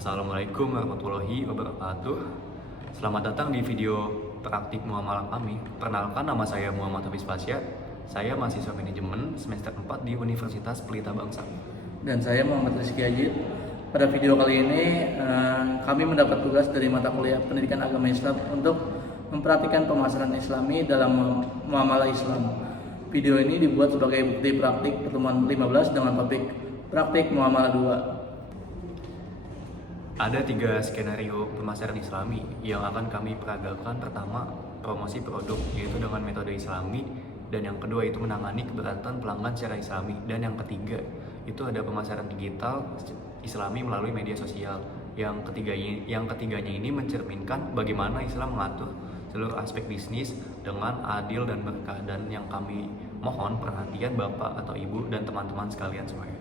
Assalamualaikum warahmatullahi wabarakatuh. Selamat datang di video praktik muamalah kami. Perkenalkan, nama saya Muhammad Hafiz Fasya. Saya mahasiswa manajemen semester 4 di Universitas Pelita Bangsa. Dan saya Muhammad Rizky Ajid. Pada video kali ini kami mendapat tugas dari mata kuliah Pendidikan Agama Islam untuk memperhatikan pemasaran Islami dalam muamalah Islam. Video ini dibuat sebagai bukti praktik pertemuan 15 dengan topik praktik muamalah 2. Ada 3 skenario pemasaran Islami yang akan kami peragakan. Pertama, promosi produk, yaitu dengan metode Islami. Dan yang kedua itu menangani keberatan pelanggan secara Islami. Dan yang ketiga itu ada pemasaran digital Islami melalui media sosial. Yang ketiganya ini mencerminkan bagaimana Islam mengatur seluruh aspek bisnis dengan adil dan berkah. Dan yang kami mohon perhatian Bapak atau Ibu dan teman-teman sekalian semuanya.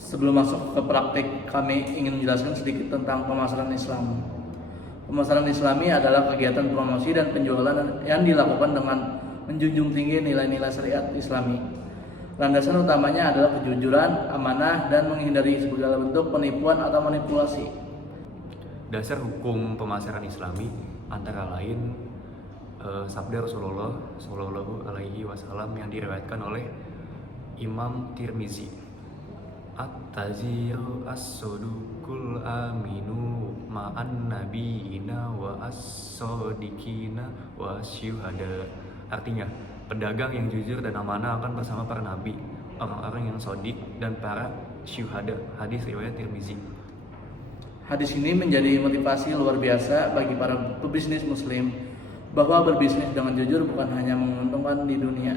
Sebelum masuk ke praktik, kami ingin menjelaskan sedikit tentang pemasaran Islam. Pemasaran Islami adalah kegiatan promosi dan penjualan yang dilakukan dengan menjunjung tinggi nilai-nilai syariat Islami. Landasan utamanya adalah kejujuran, amanah, dan menghindari segala bentuk penipuan atau manipulasi. Dasar hukum pemasaran Islami antara lain sabda Rasulullah Shallallahu Alaihi Wasallam yang diriwayatkan oleh Imam Tirmizi. At-taziru as-sodukul aminu ma'an nabiyina wa as-sodikina wa syuhada. Artinya, pedagang yang jujur dan amanah akan bersama para nabi, orang-orang yang sodik, dan para syuhada. Hadis riwayat Tirmizi. Hadis ini menjadi motivasi luar biasa bagi para pebisnis muslim bahwa berbisnis dengan jujur bukan hanya menguntungkan di dunia,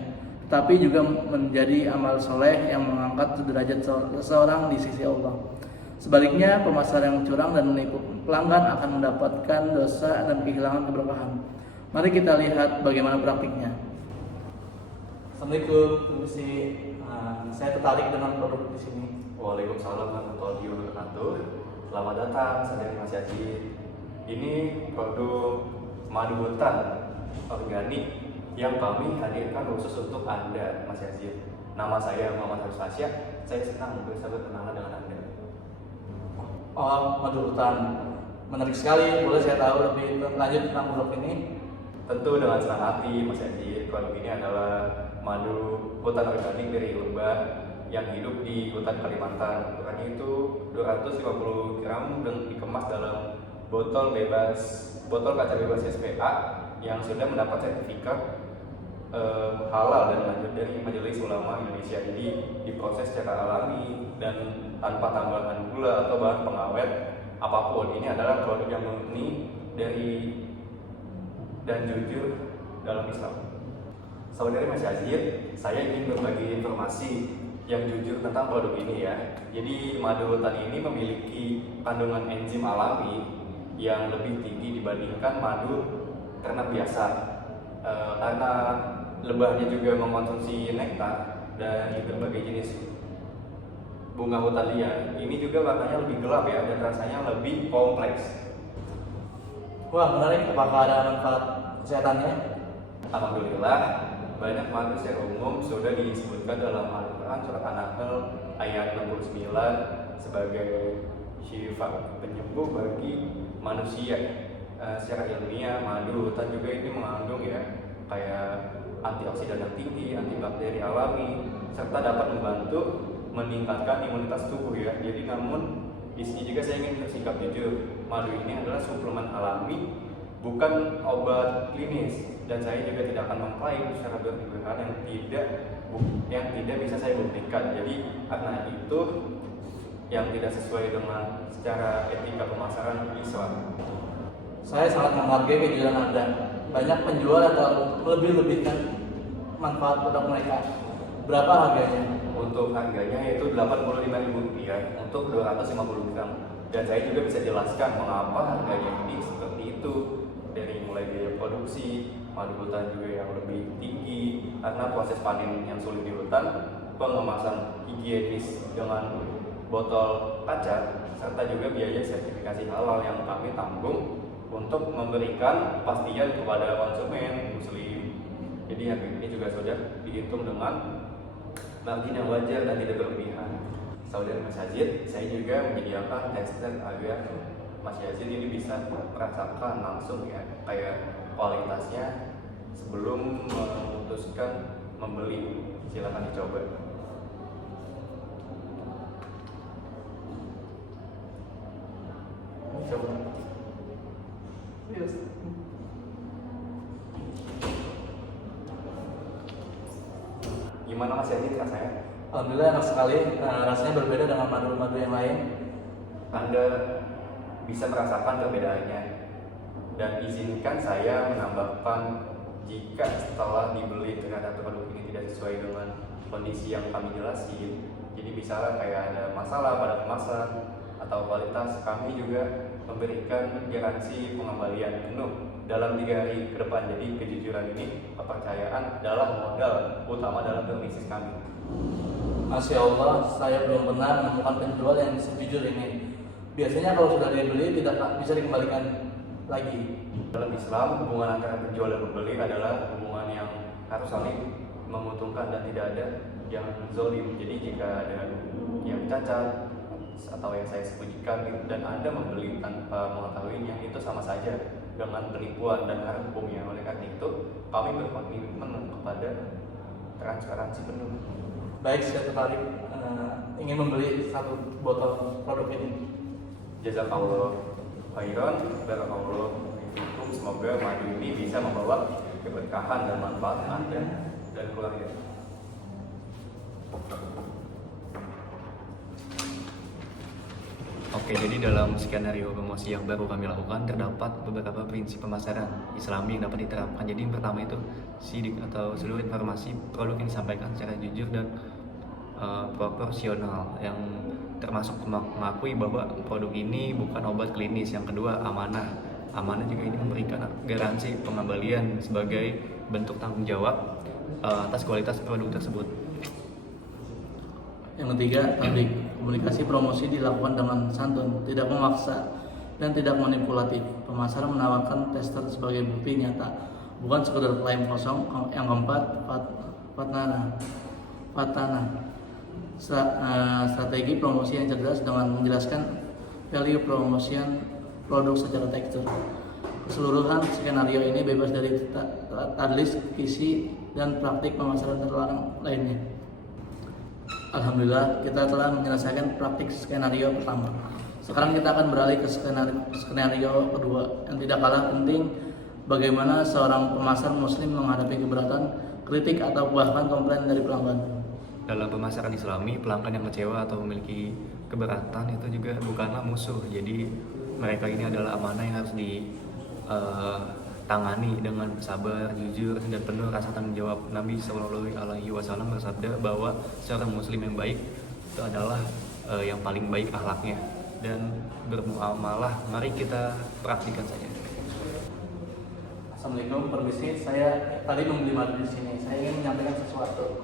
tapi juga menjadi amal soleh yang mengangkat derajat seseorang di sisi Allah. Sebaliknya, pemasaran yang curang dan menipu pelanggan akan mendapatkan dosa dan kehilangan keberkahan. Mari kita lihat bagaimana praktiknya. Assalamualaikum, permisi. Saya tertarik dengan produk di sini. Waalaikumsalam warahmatullahi wabarakatuh. Selamat datang, saudari Mas Yaji. Ini produk madu hutan organik yang kami hadirkan khusus untuk Anda, Mas Yazid. Nama saya Muhammad Hafiz Fasya. Saya senang bisa berkenalan dengan Anda. Oh, madu hutan. Menarik sekali. Boleh saya tahu lebih lanjut tentang produk ini? Tentu dengan senang hati, Mas Yazid. Produk ini adalah madu hutan organik dari lebah yang hidup di hutan Kalimantan. Ukurannya itu 250 gram dan dikemas dalam botol kaca bebas SPA yang sudah mendapat sertifikat halal dan lanjut dari Majelis Ulama Indonesia. Jadi diproses secara alami dan tanpa tambahan gula atau bahan pengawet apapun. Ini adalah produk yang murni dari dan jujur dalam Islam. Saudari Mas Yazid, saya ingin berbagi informasi yang jujur tentang produk ini ya. Jadi madu hutan ini memiliki kandungan enzim alami yang lebih tinggi dibandingkan madu ternak biasa, karena lebahnya juga mengkonsumsi nektar dari berbagai jenis bunga hutan liar. Ini juga warnanya lebih gelap ya, dan rasanya lebih kompleks. Wah, menarik. Apakah ada manfaat kesehatannya? Alhamdulillah, banyak madu secara umum sudah disebutkan dalam Al-Quran surat An-Nahl ayat 69 sebagai syifa, penyembuh bagi manusia. Secara ilmiah, madu hutan juga ini mengandung ya kayak antioksidan yang tinggi, antibakteri alami, serta dapat membantu meningkatkan imunitas tubuh ya. Jadi namun di sini juga saya ingin bersikap jujur, madu ini adalah suplemen alami, bukan obat klinis, dan saya juga tidak akan mengklaim secara berlebihan yang tidak bisa saya buktikan. Jadi karena itu yang tidak sesuai dengan secara etika pemasaran Islam. Saya sangat menghargai kejujuran Anda. Banyak penjual atau lebih-lebihkan manfaat produk mereka. Berapa harganya? Untuk harganya yaitu Rp85.000 untuk 250 gram. Dan saya juga bisa jelaskan mengapa harganya ini seperti itu. Dari mulai biaya produksi, madu hutan juga yang lebih tinggi karena proses panen yang sulit di hutan, pengemasan higienis dengan botol kaca, serta juga biaya sertifikasi halal yang kami tanggung untuk memberikan kepastian kepada konsumen muslim. Jadi harga ini juga sudah dihitung dengan margin yang wajar dan tidak berlebihan. saudara Mas Yazid, saya juga menyediakan tester agar Mas Yazid ini bisa merasakan langsung ya kayak kualitasnya sebelum memutuskan membeli. Silakan dicoba. Coba. Yes. Gimana Mas Yazid rasanya? Alhamdulillah enak sekali. Rasanya berbeda dengan madu-madu yang lain. Anda bisa merasakan perbedaannya, dan izinkan saya menambahkan jika setelah dibeli ternyata produk ini tidak sesuai dengan kondisi yang kami jelasin, jadi misalnya kayak ada masalah pada kemasan atau kualitas, kami juga memberikan garansi pengembalian penuh dalam 3 hari ke depan. Jadi kejujuran ini, kepercayaan adalah modal utama dalam berbisnis kami. Masya Allah, saya belum pernah menemukan penjual yang sejujur ini. Biasanya kalau sudah dibeli tidak bisa dikembalikan lagi. Dalam Islam, hubungan antara penjual dan pembeli adalah hubungan yang harus saling menguntungkan dan tidak ada yang zolim. Jadi jika ada yang cacat atau yang saya sebutkan dan Anda membeli tanpa mengetahuinya, itu sama saja dengan penipuan dan ada hukumnya. Oleh karena itu, kami berkomitmen kepada transparansi penuh. Baik, saya tertarik ingin membeli 1 botol produk ini. Jazakallah khairan, barakallah fiikum. Semoga madu ini bisa membawa keberkahan dan manfaat Anda dan keluarga. Oke, jadi dalam skenario promosi yang baru kami lakukan terdapat beberapa prinsip pemasaran Islami yang dapat diterapkan. Jadi yang pertama itu sidik atau seluruh informasi produk yang disampaikan secara jujur dan proporsional, yang termasuk mengakui bahwa produk ini bukan obat klinis. Yang kedua, amanah. Amanah juga ini memberikan garansi pengembalian sebagai bentuk tanggung jawab atas kualitas produk tersebut. Yang ketiga, tablik. Komunikasi promosi dilakukan dengan santun, tidak memaksa dan tidak manipulatif. Pemasaran menawarkan tester sebagai bukti nyata, bukan sekedar klaim kosong. Yang keempat, patana. Strategi promosi yang cerdas dengan menjelaskan value promotion produk secara tekstur. Keseluruhan skenario ini bebas dari tadlis, kisi, dan praktik pemasaran terlarang lainnya. Alhamdulillah, kita telah menyelesaikan praktik skenario pertama. Sekarang kita akan beralih ke skenario kedua yang tidak kalah penting, bagaimana seorang pemasar muslim menghadapi keberatan, kritik, atau bahkan komplain dari pelanggan. Dalam pemasaran Islami, pelanggan yang kecewa atau memiliki keberatan itu juga bukanlah musuh. Jadi mereka ini adalah amanah yang harus ditangani dengan sabar, jujur, dan penuh rasa tanggung jawab. Nabi SAW bersabda bahwa seorang muslim yang baik itu adalah yang paling baik akhlaknya dan bermuamalah. Mari kita praktikkan saja. Assalamualaikum, permisi. Saya tadi membeli madu di sini. Saya ingin menyampaikan sesuatu.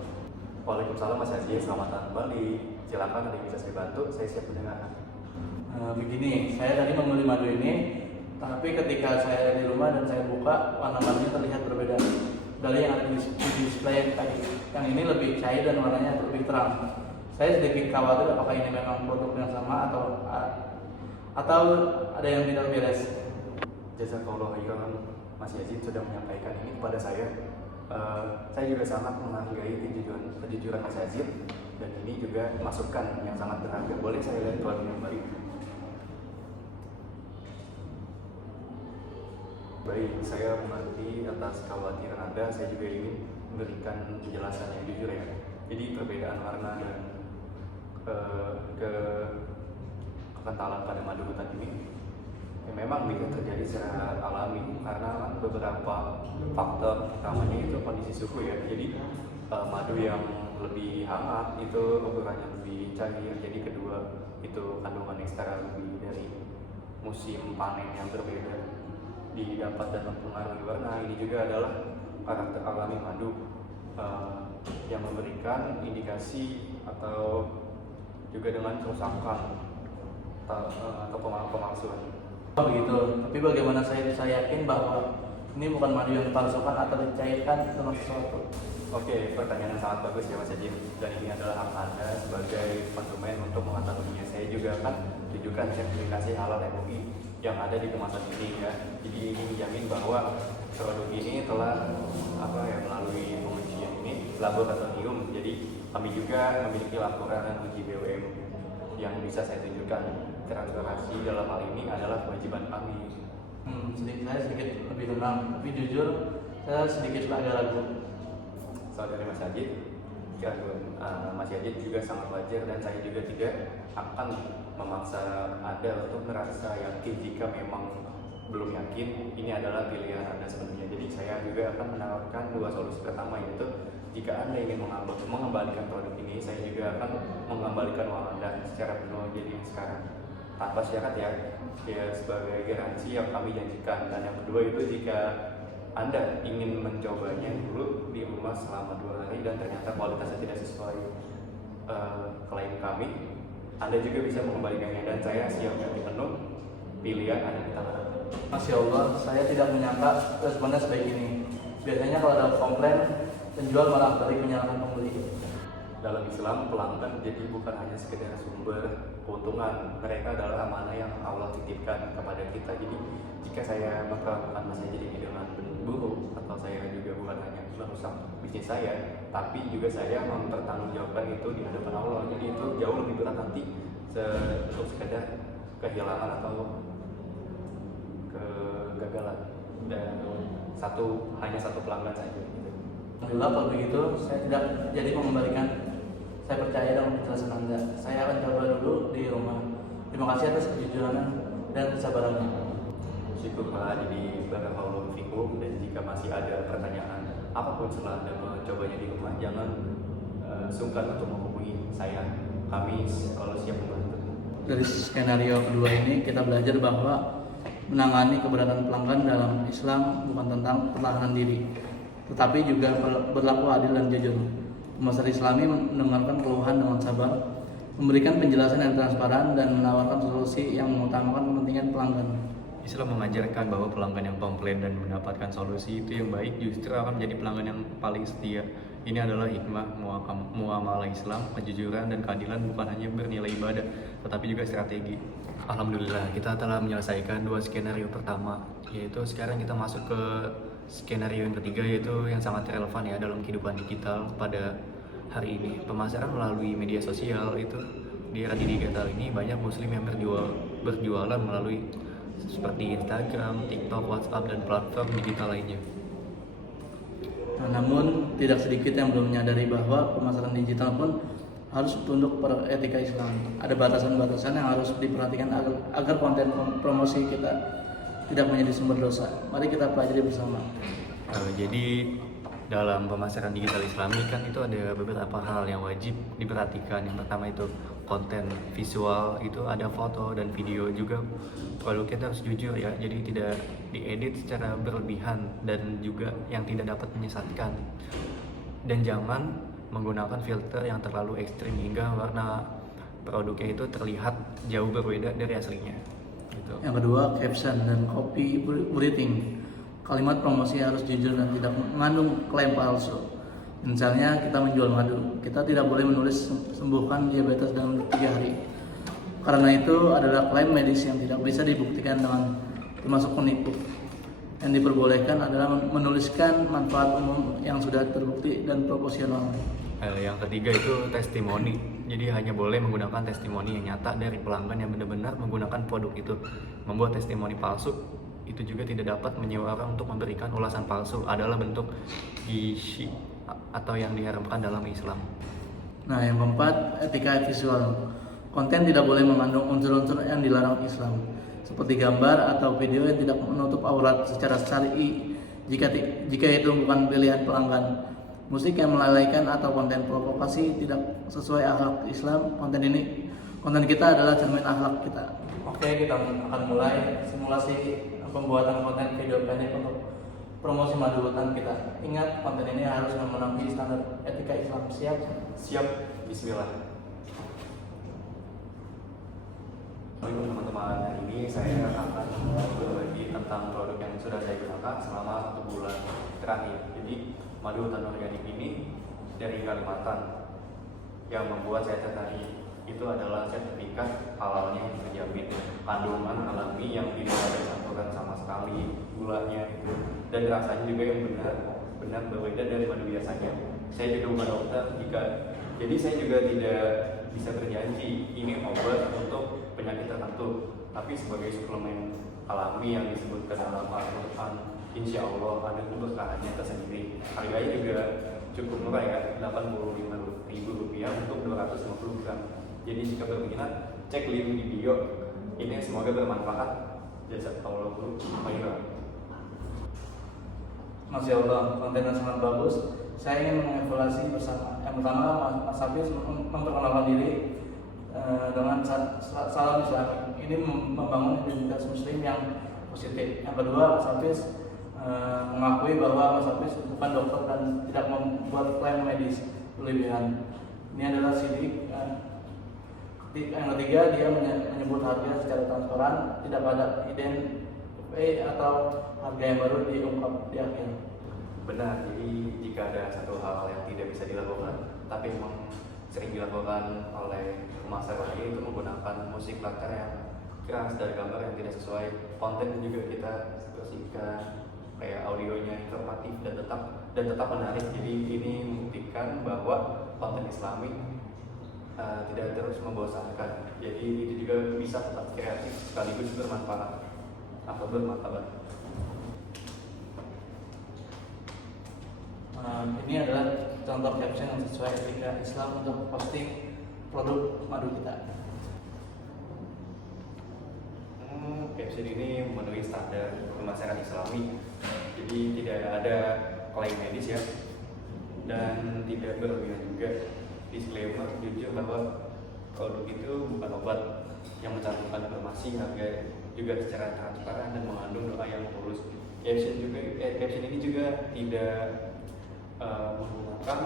Waalaikumsalam Mas Yazid, selamat datang kembali. Silakan, ada yang bisa saya bantu, saya siap mendengarkan. Begini, saya tadi membeli madu ini, tapi ketika saya di rumah dan saya buka, warna madunya terlihat berbeda dari yang ada di display tadi. Yang ini lebih cair dan warnanya lebih terang. Saya sedikit khawatir apakah ini memang produk yang sama atau ada yang tidak beres. Jazakallah khairan, Mas Yazid sudah menyampaikan ini kepada saya. Saya juga sangat menghargai kejujuran Mas Yazid, dan ini juga masukan yang sangat berharga. Boleh saya lihat produk yang baik? Baik, saya mengerti atas kekhawatiran Anda. Saya juga ingin memberikan penjelasan yang jujur ya. Jadi perbedaan warna dan kekentalan pada madu hutan ini memang bisa terjadi secara alami karena beberapa faktor, utamanya itu kondisi suhu ya. Jadi madu yang lebih hangat itu ukurannya lebih cair. Jadi kedua itu kandungan ekstrak lebih dari musim panen yang berbeda didapat dan mempengaruhi warna. Ini juga adalah karakter alami madu yang memberikan indikasi atau juga dengan kerusakan atau pemalsuan. Begitu, tapi bagaimana saya bisa yakin bahwa Ini bukan madu yang dipalsukan atau dicairkan dengan sesuatu. Oke, pertanyaan yang sangat bagus ya Mas Ajib. Dan ini adalah hak Anda sebagai konsumen untuk mengetahuinya. Saya juga akan tunjukkan sertifikasi halal MUI yang ada di kemasan ini ya. Jadi ini menjamin bahwa produk ini telah melalui pengujian ini laboratorium. Jadi kami juga memiliki laporan uji BWM yang bisa saya tunjukkan. Transparansi dalam hal ini adalah kewajiban kami. Saya sedikit lebih tenang, tapi jujur saya sedikit agak ragu. Saudari Mas Ajid, Mas Ajid juga sangat wajar dan saya juga tidak akan memaksa Anda untuk merasa yakin jika memang belum yakin. Ini adalah pilihan Anda sepenuhnya. Jadi saya juga akan menawarkan dua solusi. Pertama yaitu jika Anda ingin mengembalikan produk ini, saya juga akan mengembalikan uang Anda secara penuh jadi sekarang tanpa syarat ya sebagai garansi yang kami janjikan. Dan yang kedua itu jika Anda ingin mencobanya dulu di rumah selama 2 hari dan ternyata kualitasnya tidak sesuai klaim kami, Anda juga bisa mengembalikannya dan saya siap ganti penuh. Pilihan ada di tangan Anda. Masya Allah, saya tidak menyangka responnya sebaik ini. Biasanya kalau ada komplain, penjual malah balik menyalahkan pembeli. Dalam Islam, pelanggan jadi bukan hanya sekedar sumber keuntungan. Mereka adalah amanah yang Allah titipkan kepada kita. Jadi jika saya memperlakukan Mas Ajid ini dengan buruk, atau saya juga bukan hanya merusak bisnis saya, tapi juga saya mempertanggungjawabkan itu di hadapan Allah. Jadi itu jauh lebih berat nanti untuk sekedar kehilangan atau kegagalan dan hanya satu pelanggan saja. Alhamdulillah kalau begitu saya tidak jadi mengembalikan. Saya percaya dengan penjelasan Anda. Saya akan coba dulu di rumah. Terima kasih atas kejujuran dan kesabarannya. Syukurlah jadi barakallahu fikum. Dan jika masih ada pertanyaan apapun setelah Anda mencobanya di rumah, jangan sungkan untuk menghubungi saya. Kami kalau siap membantu. Dari skenario kedua ini kita belajar bahwa menangani keberatan pelanggan dalam Islam bukan tentang pertahanan diri, tetapi juga berlaku adil dan jujur. Pemasaran Islami mendengarkan keluhan dengan sabar, memberikan penjelasan yang transparan, dan menawarkan solusi yang mengutamakan kepentingan pelanggan. Islam mengajarkan bahwa pelanggan yang komplain dan mendapatkan solusi itu yang baik justru akan menjadi pelanggan yang paling setia. Ini adalah hikmah muamalah Islam. Kejujuran dan keadilan bukan hanya bernilai ibadah, tetapi juga strategi. Alhamdulillah, kita telah menyelesaikan 2 skenario pertama, yaitu sekarang kita masuk ke skenario yang ketiga, yaitu yang sangat relevan ya dalam kehidupan digital pada hari ini. Pemasaran melalui media sosial itu di era digital ini banyak muslim yang berjualan melalui seperti Instagram, TikTok, WhatsApp, dan platform digital lainnya. Namun tidak sedikit yang belum menyadari bahwa pemasaran digital pun harus tunduk pada etika Islam. Ada batasan-batasan yang harus diperhatikan agar konten promosi kita tidak menjadi sumber dosa. Mari kita pelajari bersama. Jadi dalam pemasaran digital Islami kan itu ada beberapa hal yang wajib diperhatikan. Yang pertama itu konten visual, itu ada foto dan video juga. Produk kita harus jujur ya, jadi tidak diedit secara berlebihan dan juga yang tidak dapat menyesatkan. Dan jangan menggunakan filter yang terlalu ekstrim hingga warna produknya itu terlihat jauh berbeda dari aslinya. Gitu. Yang kedua, caption dan copywriting. Kalimat promosi harus jujur dan tidak mengandung klaim palsu. Misalnya kita menjual madu, kita tidak boleh menulis sembuhkan diabetes dalam 3 hari. Karena itu adalah klaim medis yang tidak bisa dibuktikan dengan termasuk penipu. Yang diperbolehkan adalah menuliskan manfaat umum yang sudah terbukti dan proporsional. Yang ketiga itu testimoni. Jadi hanya boleh menggunakan testimoni yang nyata dari pelanggan yang benar-benar menggunakan produk itu. Membuat testimoni palsu itu juga tidak dapat menyewa orang untuk memberikan ulasan palsu, adalah bentuk gishi atau yang diharamkan dalam Islam. Nah, yang keempat, etika visual. Konten tidak boleh mengandung unsur-unsur yang dilarang Islam, seperti gambar atau video yang tidak menutup aurat secara syar'i jika itu bukan pilihan pelanggan. Musik yang melalaikan atau konten provokasi tidak sesuai akhlak Islam. Konten kita adalah cermin akhlak kita. Oke, kita akan mulai simulasi pembuatan konten video pendek untuk promosi madu hutan kita. Ingat, konten ini harus memenuhi standar etika Islam. Siap? Siap, bismillah. Baik teman-teman, hari ini saya akan berbagi tentang tentang produk yang sudah saya gunakan selama 1 bulan terakhir. Jadi madu hutan organik ini dari Kalimantan. Yang membuat saya tertarik itu adalah sertifikat halalnya yang terjamin, kandungan alami yang tidak ada campuran sama sekali, gulanya itu, dan rasanya juga yang benar berbeda dari madu biasanya. Saya juga bukan dokter, jadi saya juga tidak bisa berjanji ini obat untuk penyakit tertentu, tapi sebagai suplemen alami yang disebutkan dalam Al-Quran, insya Allah ada keberkahannya tersendiri. Harganya juga cukup murah ya, Rp85.000 untuk 250 gram. Jadi jika berminat, cek link di bio. Ini semoga bermanfaat. Jazakallahu khairan. Masya Allah, kontennya sangat bagus. Saya ingin mengevaluasi bersama. Yang pertama, Mas Hafiz memperkenalkan diri dengan salam Islami. Ini membangun identitas Muslim yang positif. Yang kedua, Mas Hafiz mengakui bahwa Mas Hafiz bukan dokter dan tidak membuat klaim medis berlebihan. Ini adalah sidik. Yang ketiga, dia menyebut harga secara transparan, tidak ada hidden fee atau harga yang baru diungkap di akhir. Benar, jadi jika ada satu hal yang tidak bisa dilakukan, tapi memang sering dilakukan oleh pemasaran lain, itu menggunakan musik latar yang keras dan gambar yang tidak sesuai. Konten juga kita bersihkan, kayak audionya informatif dan tetap menarik. Jadi ini membuktikan bahwa konten Islami tidak terus membosankan. Jadi itu juga bisa tetap kreatif sekaligus bermanfaat atau bermartabat. Ini adalah contoh caption yang sesuai etika Islam untuk posting produk madu kita. Caption ini memenuhi standar pemasaran Islami. Jadi tidak ada klaim medis ya, dan tidak berlebihan juga. Disclaimer jujur bahwa produk itu bukan obat, yang mencantumkan informasi harga juga secara transparan dan mengandung doa yang tulus. Caption ini juga tidak menggunakan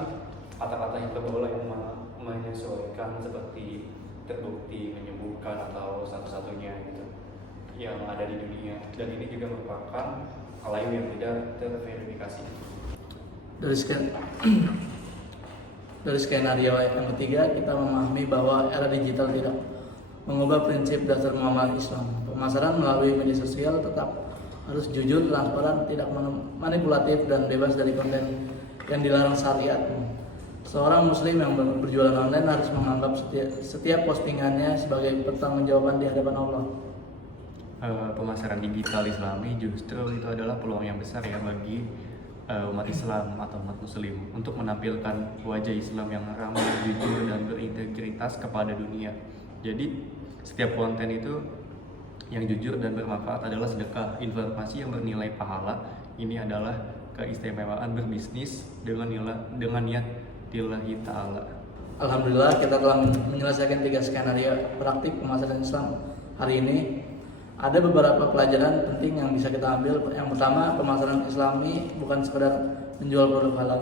kata-kata yang terbola yang menyesuaikan seperti terbukti menyembuhkan atau satu-satunya gitu yang ada di dunia, dan ini juga merupakan klaim yang tidak terverifikasi. Dari skenario yang ketiga, kita memahami bahwa era digital tidak mengubah prinsip dasar muamalah Islam. Pemasaran melalui media sosial tetap harus jujur, transparan, tidak manipulatif, dan bebas dari konten yang dilarang syariat. Seorang muslim yang berjualan online harus menganggap setiap postingannya sebagai pertanggungjawaban di hadapan Allah. Pemasaran digital Islami justru itu adalah peluang yang besar ya bagi umat Islam atau umat Muslim untuk menampilkan wajah Islam yang ramah, jujur, dan berintegritas kepada dunia. Jadi setiap konten itu yang jujur dan bermanfaat adalah sedekah. Informasi yang bernilai pahala ini adalah keistimewaan berbisnis dengan niat lillahi ta'ala. Alhamdulillah, kita telah menyelesaikan 3 skenario praktik pemasaran Islam hari ini. Ada beberapa pelajaran penting yang bisa kita ambil. Yang pertama, pemasaran Islami bukan sekedar menjual produk halal.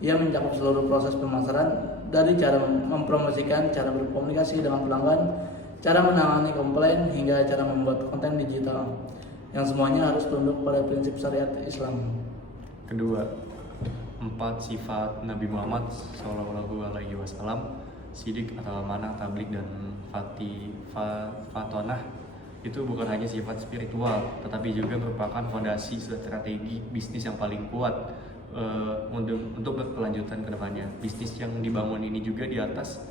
Ia mencakup seluruh proses pemasaran, dari cara mempromosikan, cara berkomunikasi dengan pelanggan, cara menangani komplain, hingga cara membuat konten digital, yang semuanya harus tunduk pada prinsip syariat Islam. Kedua, 4 sifat Nabi Muhammad SAW, sidik atau amanah, tablik, dan fatonah. Itu bukan hanya sifat spiritual, tetapi juga merupakan fondasi strategi bisnis yang paling kuat untuk berkelanjutan ke depannya. Bisnis yang dibangun ini juga di atas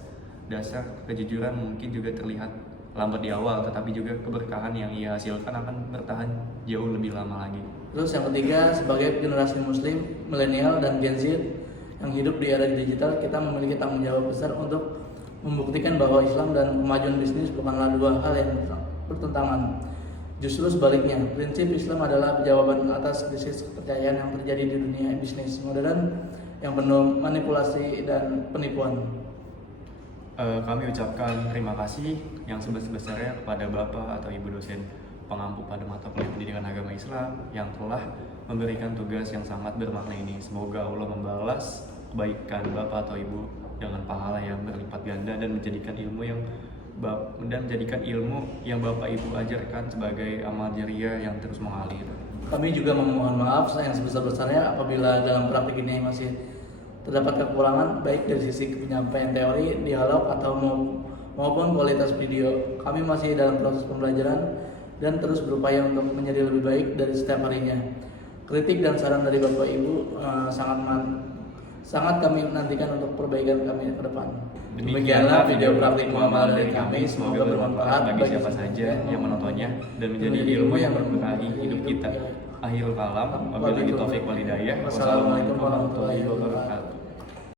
dasar kejujuran mungkin juga terlihat lambat di awal, tetapi juga keberkahan yang ia hasilkan akan bertahan jauh lebih lama lagi. Terus yang ketiga, sebagai generasi muslim, milenial, dan Gen Z yang hidup di era digital, kita memiliki tanggung jawab besar untuk membuktikan bahwa Islam dan kemajuan bisnis bukanlah dua hal yang bertentangan. Justru sebaliknya, prinsip Islam adalah jawaban atas krisis kepercayaan yang terjadi di dunia bisnis modern yang penuh manipulasi dan penipuan. Kami ucapkan terima kasih yang sebesar-besarnya kepada Bapak atau Ibu dosen pengampu pada mata kuliah pendidikan agama Islam yang telah memberikan tugas yang sangat bermakna ini. Semoga Allah membalas kebaikan Bapak atau Ibu dengan pahala yang berlipat ganda dan menjadikan ilmu yang dan menjadikan ilmu yang Bapak Ibu ajarkan sebagai amal jariah yang terus mengalir. Kami juga memohon maaf yang sebesar-besarnya apabila dalam praktik ini masih terdapat kekurangan baik dari sisi penyampaian teori, dialog atau maupun kualitas video. Kami masih dalam proses pembelajaran dan terus berupaya untuk menjadi lebih baik dari setiap harinya. Kritik dan saran dari Bapak Ibu sangat kami nantikan untuk perbaikan kami ke depan. Demikianlah video praktik muamalah dari kami, semoga bermanfaat bagi siapa saja yang menontonnya dan menjadi ilmu yang memberkahi hidup kita. Akhirul kalam, wabillahi taufiq wal hidayah. Wassalamualaikum warahmatullahi wabarakatuh.